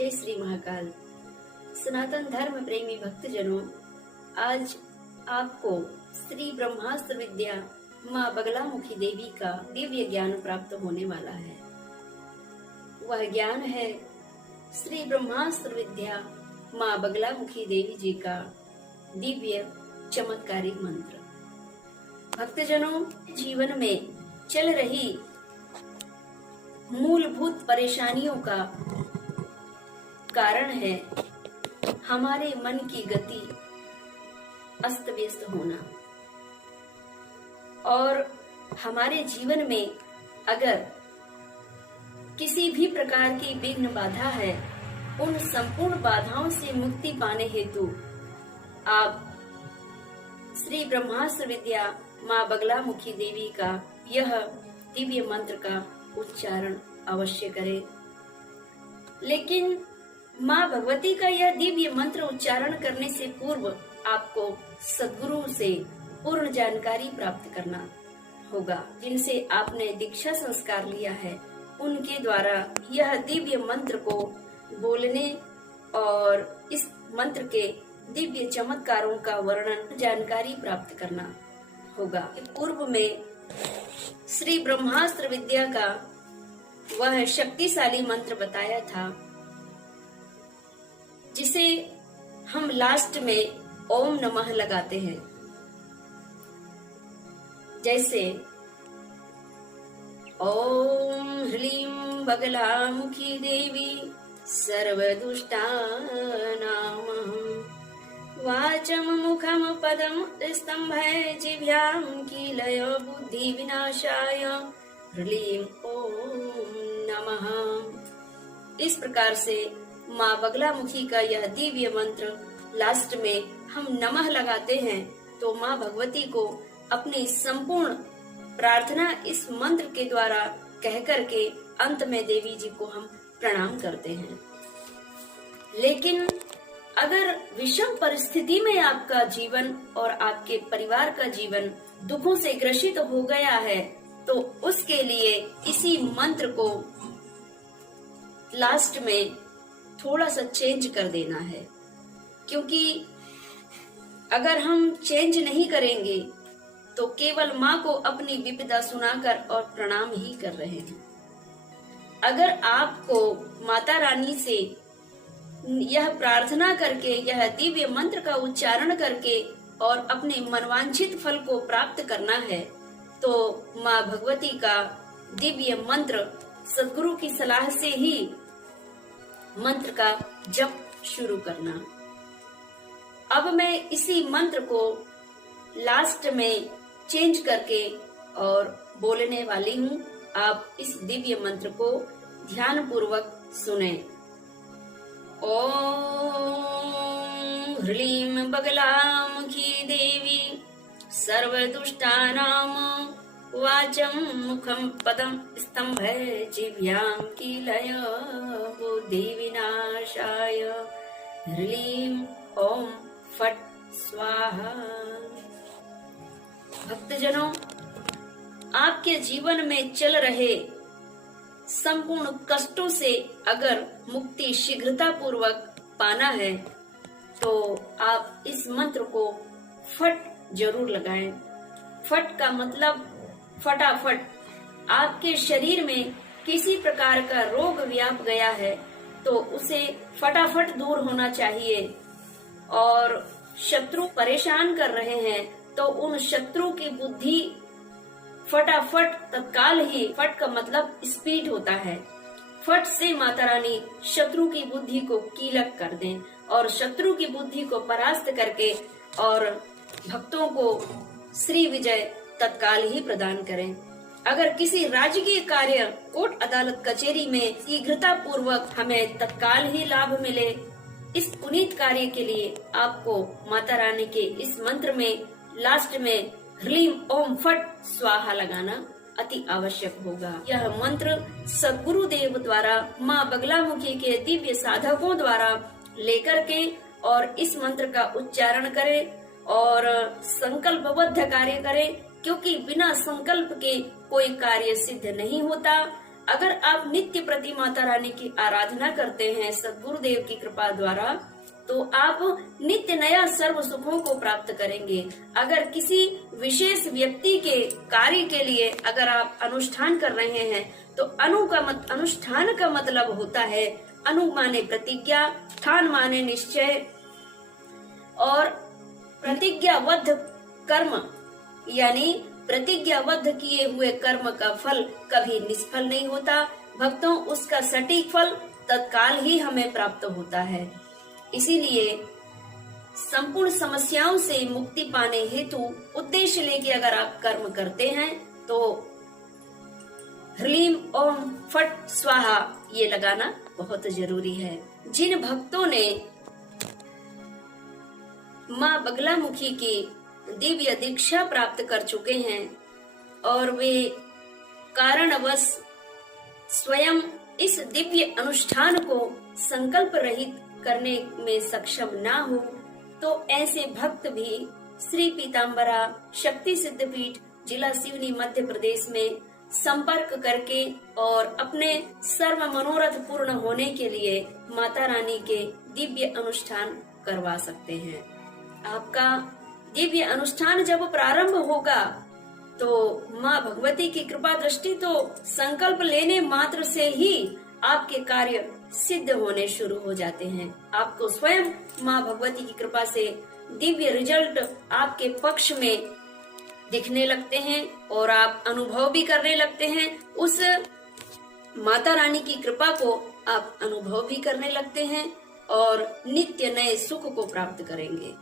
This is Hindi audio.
जय श्री महाकाल। सनातन धर्म प्रेमी भक्तजनों, आज आपको श्री ब्रह्मास्त्र विद्या माँ बगलामुखी देवी का दिव्य ज्ञान प्राप्त होने वाला है। वह ज्ञान है श्री ब्रह्मास्त्र विद्या माँ बगलामुखी देवी जी का दिव्य चमत्कारी मंत्र। भक्तजनों, जीवन में चल रही मूलभूत परेशानियों का कारण है हमारे मन की गति अस्त व्यस्त होना, और हमारे जीवन में अगर किसी भी प्रकार की विघ्न बाधा है, उन संपूर्ण बाधाओं से मुक्ति पाने हेतु आप श्री ब्रह्मास्त्र विद्या माँ बगलामुखी देवी का यह दिव्य मंत्र का उच्चारण अवश्य करें। लेकिन माँ भगवती का यह दिव्य मंत्र उच्चारण करने से पूर्व आपको सद्गुरु से पूर्ण जानकारी प्राप्त करना होगा, जिनसे आपने दीक्षा संस्कार लिया है। उनके द्वारा यह दिव्य मंत्र को बोलने और इस मंत्र के दिव्य चमत्कारों का वर्णन जानकारी प्राप्त करना होगा। पूर्व में श्री ब्रह्मास्त्र विद्या का वह शक्तिशाली मंत्र बताया था, जिसे हम लास्ट में ओम नमः लगाते हैं। जैसे ओम ह्रीं बगलामुखी देवी सर्वदुष्टानां वाचम मुखम पदम स्तंभे जिह्वां कीलय बुद्धि विनाशाय ह्रीं ओम नमः। इस प्रकार से माँ बगलामुखी का यह दिव्य मंत्र लास्ट में हम नमः लगाते हैं, तो माँ भगवती को अपनी संपूर्ण प्रार्थना इस मंत्र के द्वारा कह करके अंत में देवी जी को हम प्रणाम करते हैं। लेकिन अगर विषम परिस्थिति में आपका जीवन और आपके परिवार का जीवन दुखों से ग्रसित हो गया है, तो उसके लिए इसी मंत्र को लास्ट में थोड़ा सा चेंज कर देना है, क्योंकि अगर हम चेंज नहीं करेंगे तो केवल माँ को अपनी विपदा सुनाकर और प्रणाम ही कर रहे हैं। अगर आपको माता रानी से यह प्रार्थना करके, यह दिव्य मंत्र का उच्चारण करके और अपने मनवांछित फल को प्राप्त करना है, तो माँ भगवती का दिव्य मंत्र सद्गुरु की सलाह से ही मंत्र का जप शुरू करना। अब मैं इसी मंत्र को लास्ट में चेंज करके और बोलने वाली हूँ। आप इस दिव्य मंत्र को ध्यान पूर्वक सुने। ओम ह्रीं बगलामुखी देवी सर्वदुष्टानां वाचम मुखम पदम स्तंभे जिह्वां कीलय बुद्धि विनाशाय ह्रीं ओम फट स्वाहा। भक्तजनों, आपके जीवन में चल रहे संपूर्ण कष्टों से अगर मुक्ति शीघ्रता पूर्वक पाना है, तो आप इस मंत्र को फट जरूर लगाएं। फट का मतलब फटाफट। आपके शरीर में किसी प्रकार का रोग व्याप गया है, तो उसे फटाफट दूर होना चाहिए। और शत्रु परेशान कर रहे हैं, तो उन शत्रु की बुद्धि फटाफट तत्काल ही, फट का मतलब स्पीड होता है, फट से माता रानी शत्रु की बुद्धि को कीलक कर दें और शत्रु की बुद्धि को परास्त करके और भक्तों को श्री विजय तत्काल ही प्रदान करें। अगर किसी राजकीय कार्य, कोर्ट अदालत कचहरी में शीघ्रता पूर्वक हमें तत्काल ही लाभ मिले, इस पुनीत कार्य के लिए आपको माता रानी के इस मंत्र में लास्ट में ह्रीं ओम फट स्वाहा लगाना अति आवश्यक होगा। यह मंत्र सद्गुरु देव द्वारा माँ बगलामुखी के दिव्य साधकों द्वारा लेकर के और इस मंत्र का उच्चारण करें और संकल्पबद्ध कार्य करें, क्योंकि बिना संकल्प के कोई कार्य सिद्ध नहीं होता। अगर आप नित्य प्रति माता रानी की आराधना करते हैं सद्गुरुदेव की कृपा द्वारा, तो आप नित्य नया सर्व सुखों को प्राप्त करेंगे। अगर किसी विशेष व्यक्ति के कार्य के लिए अगर आप अनुष्ठान कर रहे हैं, तो अनुष्ठान का मतलब होता है अनु माने प्रतिज्ञा, ठान माने निश्चय, और प्रतिज्ञाबद्ध कर्म यानी प्रतिज्ञाबद्ध किए हुए कर्म का फल कभी निष्फल नहीं होता। भक्तों, उसका सटीक फल तत्काल ही हमें प्राप्त होता है। इसीलिए संपूर्ण समस्याओं से मुक्ति पाने हेतु उद्देश्य लेके अगर आप कर्म करते हैं, तो ह्रीम ओम फट स्वाहा ये लगाना बहुत जरूरी है। जिन भक्तों ने माँ बगलामुखी की दिव्य दीक्षा प्राप्त कर चुके हैं और वे कारणवश स्वयं इस दिव्य अनुष्ठान को संकल्प रहित करने में सक्षम ना हो, तो ऐसे भक्त भी श्री पीताम्बरा शक्ति सिद्धपीठ जिला सिवनी मध्य प्रदेश में संपर्क करके और अपने सर्व मनोरथ पूर्ण होने के लिए माता रानी के दिव्य अनुष्ठान करवा सकते हैं। आपका दिव्य अनुष्ठान जब प्रारंभ होगा, तो माँ भगवती की कृपा दृष्टि तो संकल्प लेने मात्र से ही आपके कार्य सिद्ध होने शुरू हो जाते हैं। आपको स्वयं माँ भगवती की कृपा से दिव्य रिजल्ट आपके पक्ष में दिखने लगते हैं और आप अनुभव भी करने लगते हैं। उस माता रानी की कृपा को आप अनुभव भी करने लगते हैं और नित्य नए सुख को प्राप्त करेंगे।